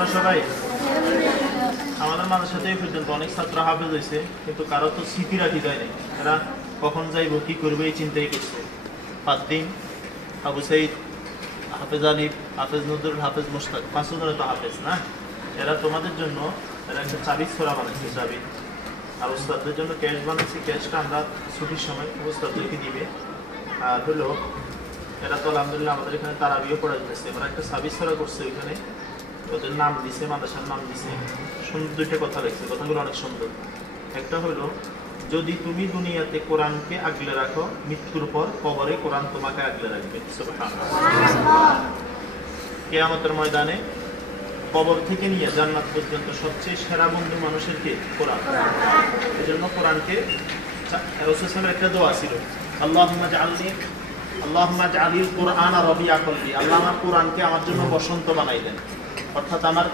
তোমরা সবাই আমাদের মাদ্রাসাতে এই পর্যন্ত অনেক ছাত্র হাফেজ হয়েছে, কিন্তু কারো তো স্মৃতি রাখি যায় নাই। এরা কখন যাইব, কি করবে এই চিন্তাই করছে। 5 দিন আবু সাইদ, হাফেজ আলিফ, হাফেজ নজরুল, হাফেজ মুশতাক, 5 জনের তো হাফেজ না। এরা তোমাদের জন্য এরা একটা চাবি ছড়া বানাইছে, চাবি। আর উস্তাদদের জন্য ক্যাশ বানাইছে, ক্যাশটা আমরা ছুটির সময় উস্তাদদেরকে দিবে। আর হলো এরা তো আলহামদুলিল্লাহ আমাদের এখানে তারাবিও পড়াইতেছে। এবার একটা সার্ভিস ছড়া করছে, ওইখানে ওদের নাম দিছে, মাদ্রাসার নাম দিছে। সুন্দর 2টা কথা লিখছে, কথাগুলো অনেক সুন্দর। একটা হলো, যদি তুমি দুনিয়াতে কোরআনকে আগলে রাখো, মৃত্যুর পর কবরে কোরআন তোমাকে আগলে রাখবে। সুবহানাল্লাহ। কিয়ামতের ময়দানে কবর থেকে নিয়ে জান্নাত পর্যন্ত সবচেয়ে সেরা বন্ধু মানুষের কে? কোরআন। এজন্য কোরআনকে রাসূল সাল্লাল্লাহু একটা দোয়া ছিল, আল্লাহুম্মা জাআলিল কুরআনা রাবিআ কলবি। আল্লাহ আমার কোরআনকে আমার জন্য বসন্ত বানাই দেন, অর্থাৎ আমার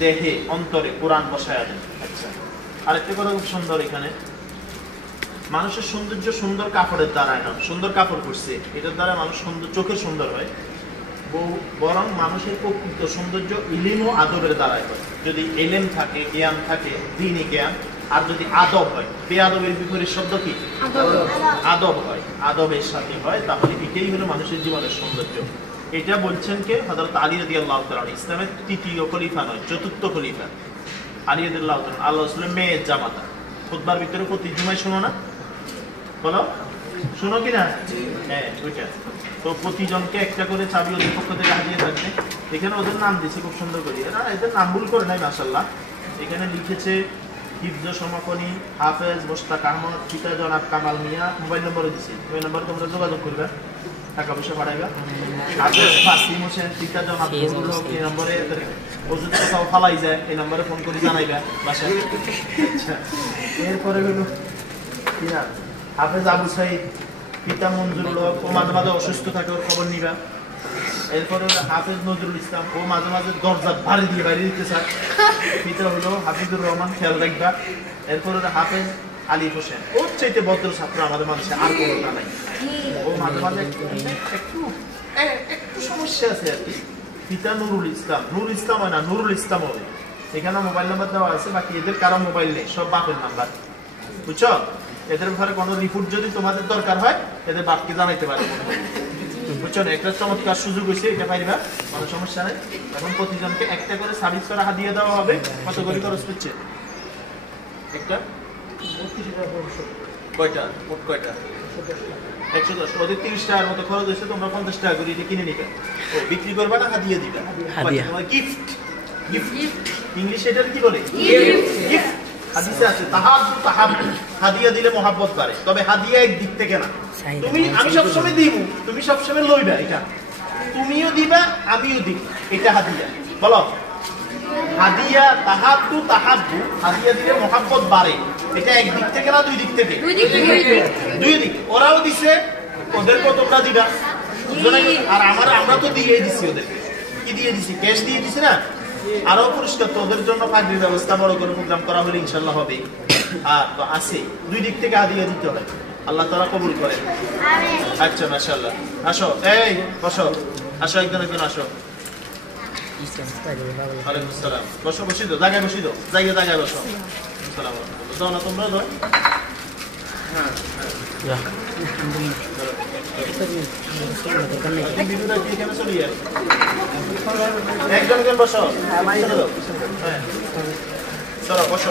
দেহে অন্তরে কোরআন বসায়া দেন। আচ্ছা, আরেকটা কথা খুব সুন্দর এখানে, মানুষের সৌন্দর্য সুন্দর কাপড়ের দ্বারায় না, সুন্দর কাপড় পরছে এটার দ্বারা মানুষ সুন্দর, চোখে সুন্দর হয়, বরং মানুষের প্রকৃত সৌন্দর্য ইলম ও আদবের দ্বারাই হয়। যদি ইলম থাকে, জ্ঞান থাকে, দ্বীনি জ্ঞান, আর যদি আদব হয়, বেআদবের বিপরীত শব্দ কি? আদব হয়, আদবের সাথে হয়, তাহলে এটাই হলো মানুষের জীবনের সৌন্দর্য। এটা বলছেন কে? হযরত আলী রাদিয়াল্লাহু তাআলা, ইসলামের 3য় খলিফা নয়, 4র্থ খলিফা আলী রাদিয়াল্লাহু তাআলা, আল্লাহ রাসূলের মেয়ের জামাতা। খুতবার ভিতরে প্রতি জুমায় শোনো না? বলো, শোনো কিনা? হ্যাঁ, ওইটা। তো প্রতিজনকে একটা করে চাবি ওদের পক্ষ থেকে হাতিয়ে থাকবে। এখানে ওদের নাম দিয়েছে খুব সুন্দর করে, এরা এদের নাম ভুল করে নাই মাশাআল্লাহ। এখানে লিখেছে হিফজ সমাপনী হাফেজ মুশতাক আহমদ, পিতা জনাব কামাল মিয়া, মোবাইল নম্বরও দিছি, ওই নম্বরে তোমরা যোগাযোগ করবে, টাকা পয়সা পাঠাইবা। হাফেজ ফাসিম হোসেন, পিতা জনাব নজরুল হক, এই নম্বরে ওদের কোথাও ফালাই যায়, এই নম্বরে ফোন করে জানাইবা বাসায়। আচ্ছা, এরপরে হলো কিনা হাফেজ আবু সাইদ, পিতা মঞ্জুরুল হক, ও মাঝে মাঝে অসুস্থ থাকে, ওর খবর নিবা। এরপরে হলো হাফেজ নজরুল ইসলাম, ও মাঝে মাঝে দরজা ভারী দিয়ে বাইরে দিতে চায়, পিতা হলো হাফিজুর রহমান, খেয়াল রাখবা। এরপর হলো হাফেজ আলিফ হোসেন, ওর চাইতে ভদ্র ছাত্র আমাদের মানুষের আর কোনোটা নাই। ও মাঝে মাঝে একটু সমস্যা আছে আর কি। পিতা নুরুল ইসলাম, নুরুল ইসলাম হয় না, নুরুল ইসলাম হবে। এখানে মোবাইল নাম্বার দেওয়া আছে, বাকি এদের কারো মোবাইল নেই, সব বাপের নাম্বার, বুঝছো? এদের ব্যাপারে কোনো রিপোর্ট যদি তোমাদের দরকার হয়, এদের বাপকে জানাইতে পারে, বুঝছো না? একটা চমৎকার সুযোগ হয়েছে, এটা পাইবা, কোনো সমস্যা নেই। এখন প্রতিজনকে একটা করে সার্ভিস করা হাদিয়া দেওয়া হবে। কত করে খরচ হচ্ছে? একটা কয়টা? মোট কয়টা? 110। ওদের 30 টাকার মতো খরচ হয়েছে, তোমরা 50 টাকা করে এটা কিনে নিবে। ও বিক্রি করবা না হাদিয়া দিবা? গিফট। গিফট ইংলিশে এটার কি বলে? গিফট। হাদিসে আছে হাদিয়া দিলে মহাব্বত বাড়ে, তবে হাদিয়া এক দিক থেকে না। আমি সবসময় দিব, তুমি সবসময় লইবা, এটা তুমিও দিবা আমিও দিব, এটা হাদিয়া। বলো, হাদিয়া তাহাব্বু, হাদিয়া দিলে মহাব্বত বাড়ে, এটা এক দিক থেকে না দুই দিক থেকে? দুই দিক। ওরাও দিছে, ওদেরকেও তোমরা দিবা, আর আমরা তো দিয়ে দিছি ওদেরকে। কি দিয়ে দিছি? ক্যাশ দিয়ে দিছি না? আরো পুরস্কার তো ওদের জন্য পাগড়ির ব্যবস্থা বড় করে প্রোগ্রাম করা হলে ইনশাল্লাহ হবে। আর তো আছে, দুই দিক থেকে হাদিয়া দিতে হয়, আল্লাহ তাআলা কবুল করেন। আচ্ছা, মাশাআল্লাহ। আসো, এই বসো, আসো, একজন আসো। ওয়ালাইকুম আসসালাম। বসো, বসি দাও, জায়গায় বসি দাও, জায়গায় বসো। আসসালামু আলাইকুম। দাও না তোমরা, দাও। হ্যাঁ, একজন বসো, চলো বসো,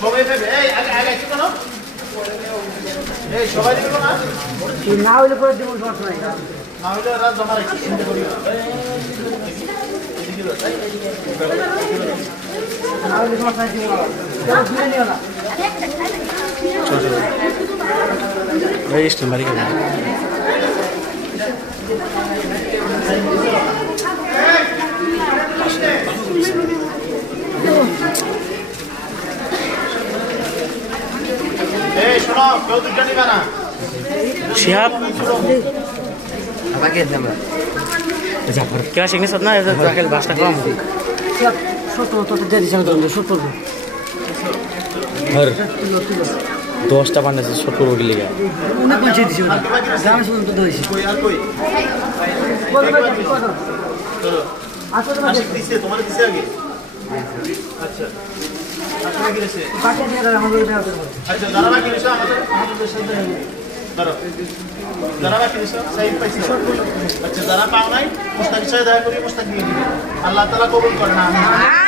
সবাই দেবে। এই আগে একটু কেন? এই সবাই দেবে না? না হইলে পরে দেবো, সমস্যা নাই। না হইলে রাত জমা রাখছি, চিন্তা করি না। না হইলে সমস্যা নাই, দিব না। রেজিস্টার মারি কেন? Siap. Apa kita mbak? Jabar. Kira sini sana itu bakal bahasa kamu. Siap. আর 10টা বান্ডাছে শর্ট করবো কি লিগা কই আর কই চলো আশিক দিছে তোমার দিছে আগে আচ্ছা আপনারা কি দিছে আচ্ছা যারা বাকি দিছে আমাদের সাথে ধরো যারা বাকি দিছে সাইড পাইছে আচ্ছা যারা পাও নাই মুস্তাক সাহেব দেখা করি মুস্তাক দিয়ে দিবেন আল্লাহ তাআলা কবুল করেন আমিন